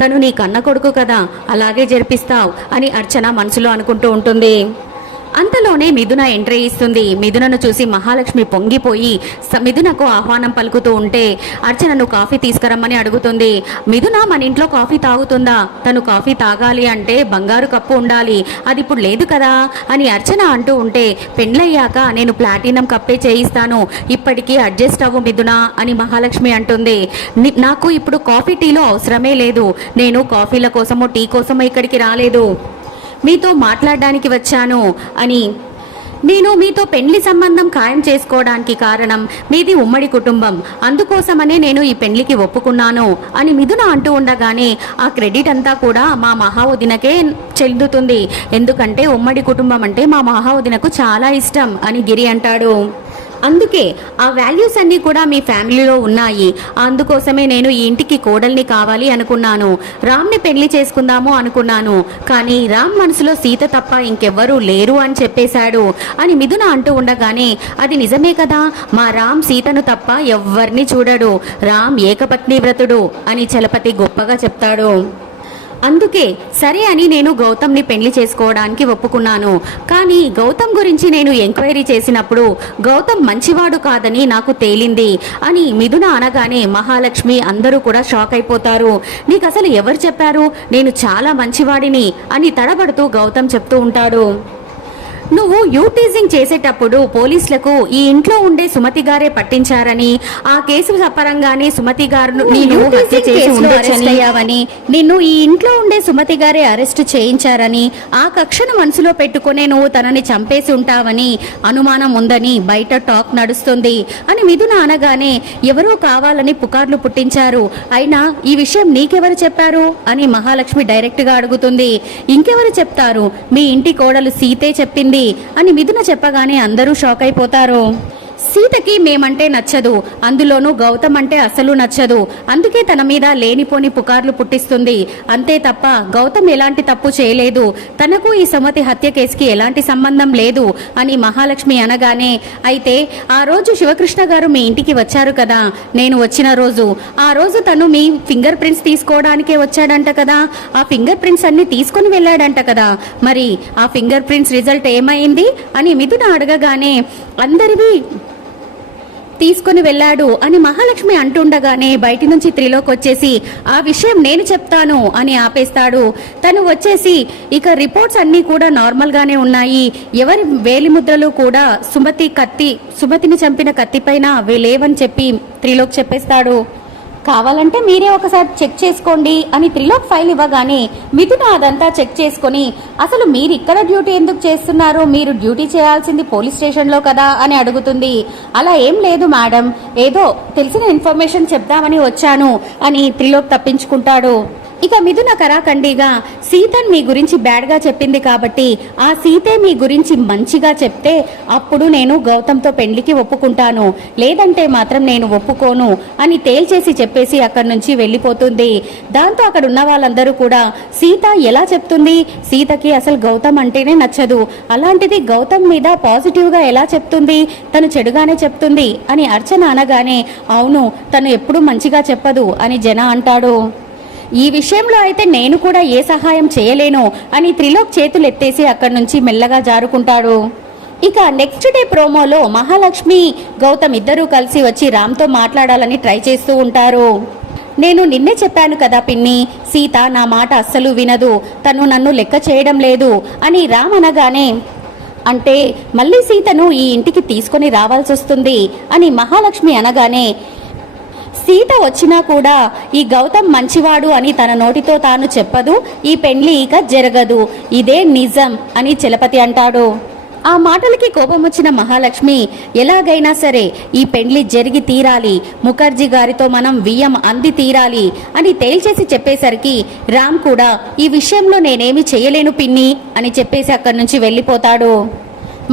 తను నీ కన్న కొడుకు కదా అలాగే జరిపిస్తావు అని అర్చన మనసులో అనుకుంటూ ఉంటుంది. అంతలోనే మిథున ఎంట్రీ ఇస్తుంది. మిథునను చూసి మహాలక్ష్మి పొంగిపోయి స- మిథునకు ఆహ్వానం పలుకుతూ ఉంటే అర్చనను కాఫీ తీసుకురమ్మని అడుగుతుంది. మిథున మన ఇంట్లో కాఫీ తాగుతుందా? తను కాఫీ తాగాలి అంటే బంగారు కప్పు ఉండాలి. అది ఇప్పుడు లేదు కదా అని అర్చన అంటూ ఉంటే పెండ్లయ్యాక నేను ప్లాటినం కప్పే చేయిస్తాను. ఇప్పటికీ అడ్జస్ట్ అవ్వు మిథున అని మహాలక్ష్మి అంటుంది. నాకు ఇప్పుడు కాఫీ టీలో అవసరమే లేదు. నేను కాఫీల కోసమో టీ కోసమో ఇక్కడికి రాలేదు. మీతో మాట్లాడడానికి వచ్చాను అని. నేను మీతో పెళ్ళి సంబంధం ఖాయం చేసుకోవడానికి కారణం మీది ఉమ్మడి కుటుంబం. అందుకోసమనే నేను ఈ పెళ్ళికి ఒప్పుకున్నాను అని మిథున అంటూ ఉండగానే ఆ క్రెడిట్ అంతా కూడా మా మహావదినకే చెందుతుంది ఎందుకంటే ఉమ్మడి కుటుంబం అంటే మా మహావదినకు చాలా ఇష్టం అని గిరి అంటాడు. అందుకే ఆ వాల్యూస్ అన్నీ కూడా మీ ఫ్యామిలీలో ఉన్నాయి. అందుకోసమే నేను ఈ ఇంటికి కోడల్ని కావాలి అనుకున్నాను. రామ్ని పెళ్ళి చేసుకుందాము అనుకున్నాను. కానీ రామ్ మనసులో సీత తప్ప ఇంకెవ్వరూ లేరు అని చెప్పేశాడు. అని మిథున అంటూ ఉండగానే అది నిజమే కదా? మా రామ్ సీతను తప్ప ఎవ్వరిని చూడడు. రామ్ ఏకపత్ని వ్రతుడు అని చలపతి గొప్పగా చెప్తాడు. అందుకే సరే అని నేను గౌతమ్ని పెళ్ళి చేసుకోవడానికి ఒప్పుకున్నాను. కానీ గౌతమ్ గురించి నేను ఎంక్వైరీ చేసినప్పుడు గౌతమ్ మంచివాడు కాదని నాకు తేలింది అని మిథున అనగానే మహాలక్ష్మి అందరూ కూడా షాక్ అయిపోతారు. నీకు అసలు ఎవరు చెప్పారు? నేను చాలా మంచివాడిని అని తడబడుతూ గౌతమ్ చెప్తూ ఉంటాడు. నువ్వు యూటీజింగ్ చేసేటప్పుడు పోలీసులకు ఈ ఇంట్లో ఉండే సుమతి గారే పట్టించారని ఆ కేసు పరంగానే సుమతి గారు అయ్యావని నిన్ను ఈ ఇంట్లో ఉండే సుమతి గారే అరెస్ట్ చేయించారని ఆ కక్షను మనసులో పెట్టుకునే నువ్వు తనని చంపేసి ఉంటావని అనుమానం ఉందని బయట టాక్ నడుస్తుంది అని మిథున అనగానే ఎవరో కావాలని పుకార్లు పుట్టించారు. అయినా ఈ విషయం నీకెవరు చెప్పారు? అని మహాలక్ష్మి డైరెక్ట్గా అడుగుతుంది. ఇంకెవరు చెప్తారు? మీ ఇంటి కోడలు సీతే చెప్పింది అని మిథున చెప్పగానే అందరూ షాక్ అయిపోతారు. సీతకి మేమంటే నచ్చదు అందులోనూ గౌతమ్ అంటే అసలు నచ్చదు. అందుకే తన మీద లేనిపోని పుకార్లు పుట్టిస్తుంది. అంతే తప్ప గౌతమ్ ఎలాంటి తప్పు చేయలేదు. తనకు ఈ సుమతి హత్య కేసుకి ఎలాంటి సంబంధం లేదు అని మహాలక్ష్మి అనగానే అయితే ఆ రోజు శివకృష్ణ గారు మీ ఇంటికి వచ్చారు కదా నేను వచ్చిన రోజు. ఆ రోజు తను మీ ఫింగర్ ప్రింట్స్ తీసుకోవడానికే వచ్చాడంట కదా. ఆ ఫింగర్ ప్రింట్స్ అన్ని తీసుకొని వెళ్ళాడంట కదా. మరి ఆ ఫింగర్ ప్రింట్స్ రిజల్ట్ ఏమైంది అని మిథున అడగగానే అందరివి తీసుకుని వెళ్ళాడు అని మహాలక్ష్మి అంటుండగానే బయటి నుంచి త్రిలోక్ వచ్చేసి ఆ విషయం నేను చెప్తాను అని ఆపేస్తాడు. తను వచ్చేసి ఇక రిపోర్ట్స్ అన్నీ కూడా నార్మల్ గానే ఉన్నాయి. ఎవరి వేలిముద్రలు కూడా సుమతి కత్తి సుమతిని చంపిన కత్తిపైన లేవని చెప్పి త్రిలోక్ చెప్పేస్తాడు. కావాలంటే మీరే ఒకసారి చెక్ చేసుకోండి అని త్రిలోక్ ఫైల్ ఇవ్వగానే మిథున అదంతా చెక్ చేసుకొని అసలు మీరు ఇక్కడ డ్యూటీ ఎందుకు చేస్తున్నారు? మీరు డ్యూటీ చేయాల్సింది పోలీస్ స్టేషన్లో కదా? అని అడుగుతుంది. అలా ఏం లేదు మేడం. ఏదో తెలిసిన ఇన్ఫర్మేషన్ చెప్దామని వచ్చాను అని త్రిలోక్ తప్పించుకుంటాడు. ఇక మిథున కరాఖండిగా సీతన్ మీ గురించి బ్యాడ్గా చెప్పింది కాబట్టి ఆ సీతే మీ గురించి మంచిగా చెప్తే అప్పుడు నేను గౌతమ్తో పెళ్ళికి ఒప్పుకుంటాను. లేదంటే మాత్రం నేను ఒప్పుకోను అని తేల్చేసి చెప్పేసి అక్కడి నుంచి వెళ్ళిపోతుంది. దాంతో అక్కడ ఉన్న వాళ్ళందరూ కూడా సీత ఎలా చెప్తుంది? సీతకి అసలు గౌతమ్ అంటేనే నచ్చదు. అలాంటిది గౌతమ్ మీద పాజిటివ్గా ఎలా చెప్తుంది? తను చెడుగానే చెప్తుంది అని అర్చన అనగానే అవును తను ఎప్పుడూ మంచిగా చెప్పదు అని జన అంటాడు. ఈ విషయంలో అయితే నేను కూడా ఏ సహాయం చేయలేను అని త్రిలోక్ చేతులు ఎత్తేసి అక్కడి నుంచి మెల్లగా జారుకుంటాడు. ఇక నెక్స్ట్ డే ప్రోమోలో మహాలక్ష్మి గౌతమ్ ఇద్దరూ కలిసి వచ్చి రామ్తో మాట్లాడాలని ట్రై చేస్తూ ఉంటారు. నేను నిన్నే చెప్పాను కదా పిన్ని సీత నా మాట అస్సలు వినదు తను నన్ను లెక్క చేయడం లేదు అని రామ్ అనగానే అంటే మళ్ళీ సీతను ఈ ఇంటికి తీసుకొని రావాల్సి వస్తుంది అని మహాలక్ష్మి అనగానే సీత వచ్చినా కూడా ఈ గౌతమ్ మంచివాడు అని తన నోటితో తాను చెప్పదు ఈ పెళ్ళి ఇక జరగదు. ఇదే నిజం అని చలపతి అంటాడు. ఆ మాటలకి కోపం వచ్చిన మహాలక్ష్మి ఎలాగైనా సరే ఈ పెండ్లి జరిగి తీరాలి ముఖర్జీ గారితో మనం వియ్యం అంది తీరాలి అని తేల్చేసి చెప్పేసరికి రామ్ కూడా ఈ విషయంలో నేనేమి చేయలేను పిన్ని అని చెప్పేసి అక్కడి నుంచి వెళ్ళిపోతాడు.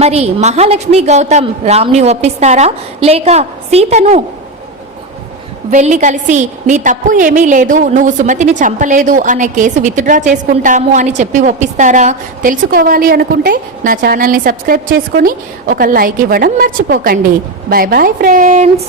మరి మహాలక్ష్మి గౌతమ్ రామ్ని ఒప్పిస్తారా? లేక సీతను వెళ్ళి కలిసి నీ తప్పు ఏమీ లేదు నువ్వు సుమతిని చంపలేదు అనే కేసు విత్డ్రా చేసుకుంటాము అని చెప్పి ఒప్పిస్తారా? తెలుసుకోవాలి అనుకుంటే నా ఛానల్ని సబ్స్క్రైబ్ చేసుకొని ఒక లైక్ ఇవ్వడం మర్చిపోకండి. Bye bye friends.